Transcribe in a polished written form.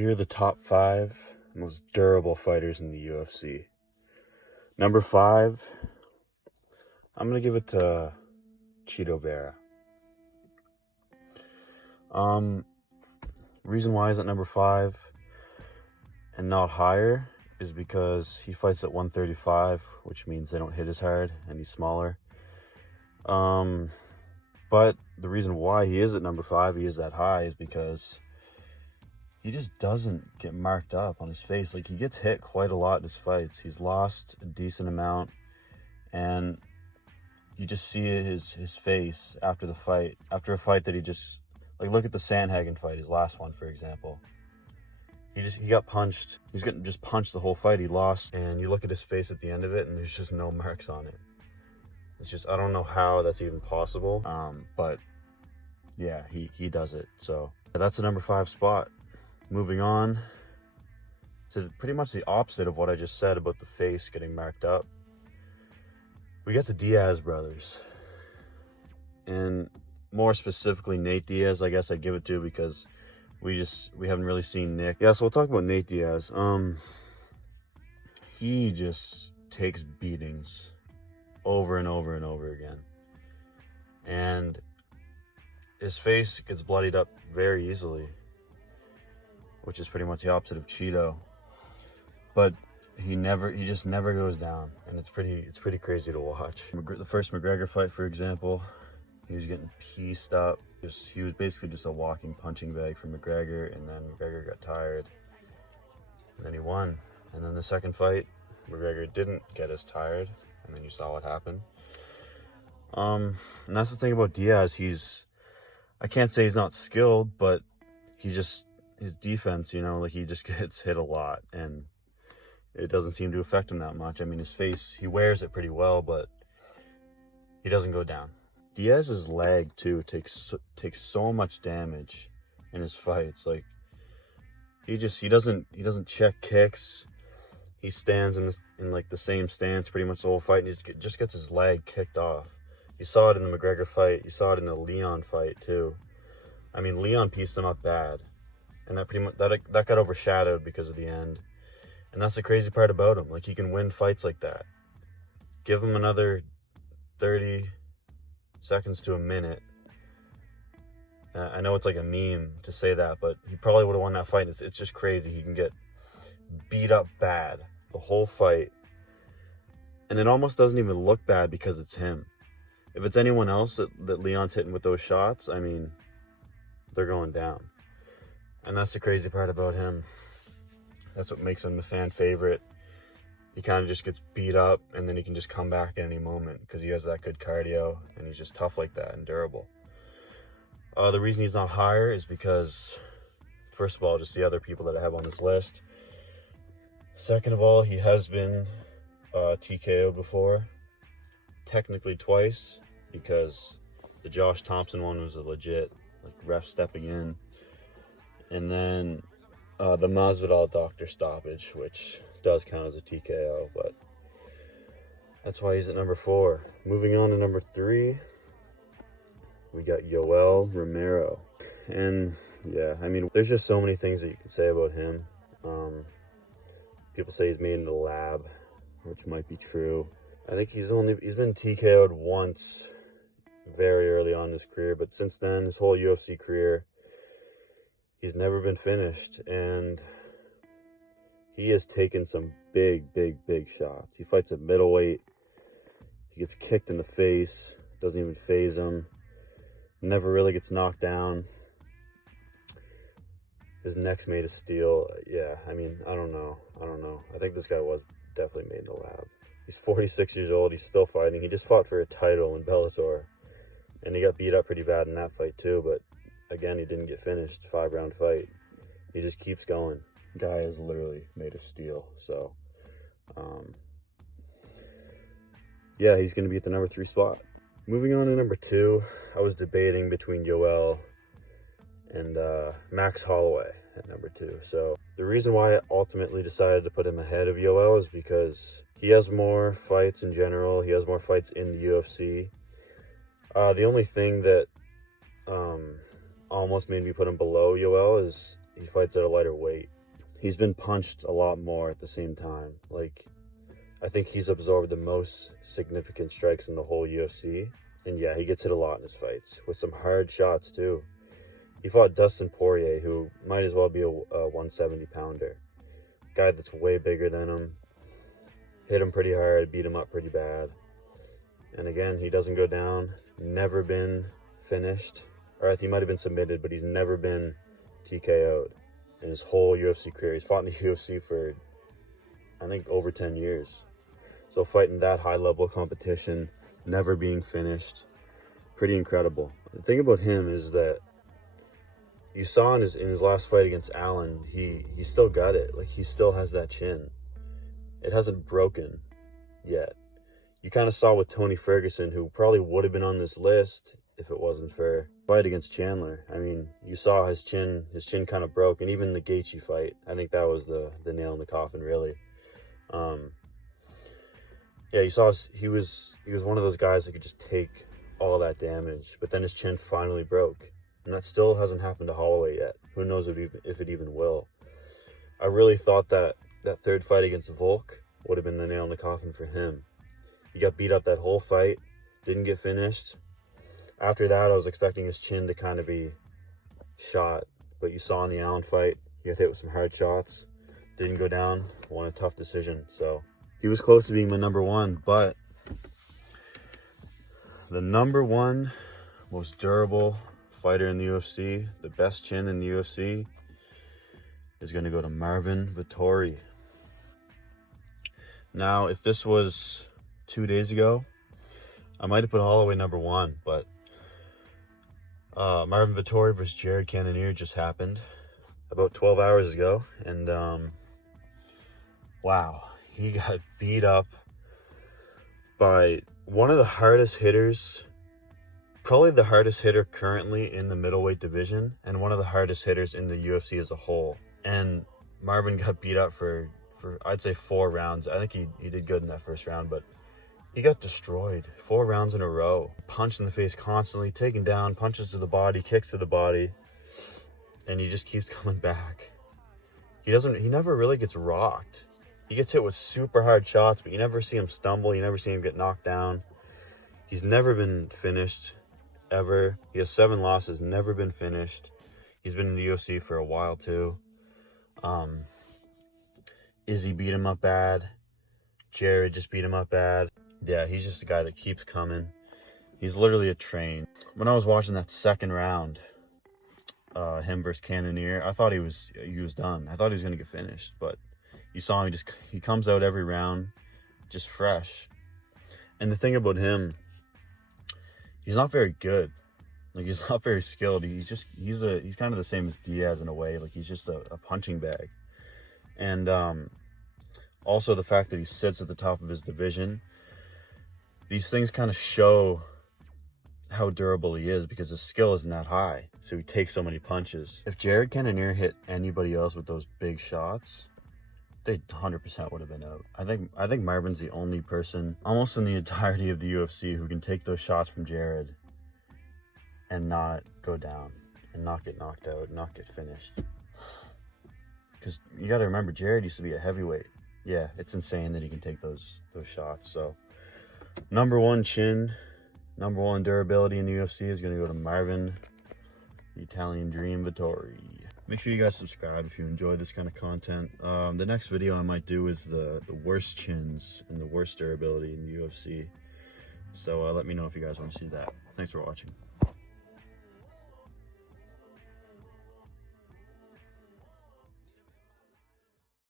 Here are the top 5 most durable fighters in the UFC. Number 5, I'm going to give it to Vera. Reason why he's at number 5 and not higher is because he fights at 135, which means they don't hit as hard and he's smaller. But the reason why he is at number 5, he is that high, is because he just doesn't get marked up on his face. Like, he gets hit quite a lot in his fights. He's lost a decent amount, and you just see his face after the fight. After a fight that he just, like, look at the Sandhagen fight, his last one, for example. He got punched. He was getting just punched the whole fight. He lost, and you look at his face at the end of it, and there's just no marks on it. It's just, I don't know how that's even possible. But yeah, he does it. So that's the number 5 spot. Moving on to pretty much the opposite of what I just said about the face getting marked up. We got the Diaz brothers. And more specifically, Nate Diaz, I guess I'd give it to, because we haven't really seen Nick. Yeah, so we'll talk about Nate Diaz. He just takes beatings over and over and over again. And his face gets bloodied up very easily, which is pretty much the opposite of Cheeto. But he just never goes down, and it's pretty crazy to watch. The first McGregor fight, for example, he was getting pieced up. He was basically just a walking punching bag for McGregor, and then McGregor got tired, and then he won. And then the second fight, McGregor didn't get as tired, and then you saw what happened. And that's the thing about Diaz. I can't say he's not skilled, but his defense, like, he just gets hit a lot, and it doesn't seem to affect him that much. I mean, his face, he wears it pretty well, but he doesn't go down. Diaz's leg too takes so much damage in his fights. Like, he doesn't check kicks. He stands in like the same stance pretty much the whole fight, and he just gets his leg kicked off. You saw it in the McGregor fight. You saw it in the Leon fight too. I mean, Leon pieced him up bad, and that got overshadowed because of the end. And that's the crazy part about him. Like, he can win fights like that. Give him another 30 seconds to a minute. I know it's like a meme to say that, but he probably would have won that fight. It's just crazy. He can get beat up bad the whole fight, and it almost doesn't even look bad because it's him. If it's anyone else that Leon's hitting with those shots, I mean, they're going down. And that's the crazy part about him. That's what makes him the fan favorite. He kind of just gets beat up, and then he can just come back at any moment because he has that good cardio, and he's just tough like that and durable. The reason he's not higher is because, first of all, just the other people that I have on this list. Second of all, he has been TKO'd before, technically twice, because the Josh Thompson one was a legit, like, ref stepping in. And then the Masvidal doctor stoppage, which does count as a TKO, but that's why he's at number 4. Moving on to number 3, we got Romero. And yeah, I mean, there's just so many things that you can say about him. People say he's made in the lab, which might be true. I think he's been TKO'd once very early on in his career, but since then, his whole UFC career, he's never been finished, and he has taken some big shots. He fights at middleweight. He gets kicked in the face. Doesn't even faze him. Never really gets knocked down. His neck's made of steel. Yeah, I mean, I don't know. I think this guy was definitely made in the lab. He's 46 years old. He's still fighting. He just fought for a title in Bellator, and he got beat up pretty bad in that fight too, but again, he didn't get finished. 5-round fight. He just keeps going. Guy is literally made of steel. So, yeah, he's going to be at the number 3 spot. Moving on to number 2, I was debating between Yoel and Max Holloway at number 2. So the reason why I ultimately decided to put him ahead of Yoel is because he has more fights in general. He has more fights in the UFC. The only thing that almost made me put him below Yoel is he fights at a lighter weight. He's been punched a lot more at the same time. Like, I think he's absorbed the most significant strikes in the whole UFC. And yeah, he gets hit a lot in his fights, with some hard shots too. He fought Dustin Poirier, who might as well be a 170 pounder. Guy that's way bigger than him. Hit him pretty hard, beat him up pretty bad. And again, he doesn't go down. Never been finished. Or he might have been submitted, but he's never been TKO'd in his whole UFC career. He's fought in the UFC for, I think, over 10 years. So fighting that high level competition, never being finished, pretty incredible. The thing about him is that you saw in his last fight against Allen, he still got it. Like, he still has that chin. It hasn't broken yet. You kind of saw with Tony Ferguson, who probably would have been on this list if it wasn't for fight against Chandler. I mean, you saw his chin kind of broke, and even the Gaethje fight, I think that was the nail in the coffin, really. Yeah, you saw he was one of those guys that could just take all that damage, but then his chin finally broke, and that still hasn't happened to Holloway yet. Who knows if it even will. I really thought that third fight against Volk would have been the nail in the coffin for him. He got beat up that whole fight, didn't get finished. After that, I was expecting his chin to kind of be shot, but you saw in the Allen fight, he got hit with some hard shots, didn't go down, won a tough decision. So he was close to being my number one, but the number one most durable fighter in the UFC, the best chin in the UFC, is going to go to Marvin Vittori. Now, if this was 2 days ago, I might have put Holloway number one, but Marvin Vittori versus Jared Cannonier just happened about 12 hours ago, and wow, he got beat up by one of the hardest hitters, probably the hardest hitter currently in the middleweight division, and one of the hardest hitters in the UFC as a whole. And Marvin got beat up for I'd say 4 rounds. I think he did good in that first round, but he got destroyed 4 rounds in a row. Punched in the face constantly, taken down, punches to the body, kicks to the body, and he just keeps coming back. He never really gets rocked. He gets hit with super hard shots, but you never see him stumble. You never see him get knocked down. He's never been finished, ever. He has 7 losses, never been finished. He's been in the UFC for a while, too. Izzy beat him up bad. Jared just beat him up bad. Yeah, he's just a guy that keeps coming. He's literally a train. When I was watching that second round, him versus Cannonier, I thought he was done. I thought he was going to get finished, but you saw him, he comes out every round just fresh. And the thing about him, he's not very good. Like, he's not very skilled. He's kind of the same as Diaz in a way. Like, he's just a punching bag. And also the fact that he sits at the top of his division, these things kind of show how durable he is, because his skill isn't that high, so he takes so many punches. If Jared Cannonier hit anybody else with those big shots, they 100% would have been out. I think Marvin's the only person almost in the entirety of the UFC who can take those shots from Jared and not go down, and not get knocked out, and not get finished. Because you got to remember, Jared used to be a heavyweight. Yeah, it's insane that he can take those shots. So, number one chin, number one durability in the UFC is going to go to Marvin, the Italian Dream Vittori. Make sure you guys subscribe if you enjoy this kind of content. The next video I might do is the worst chins and the worst durability in the UFC. So let me know if you guys want to see that. Thanks for watching.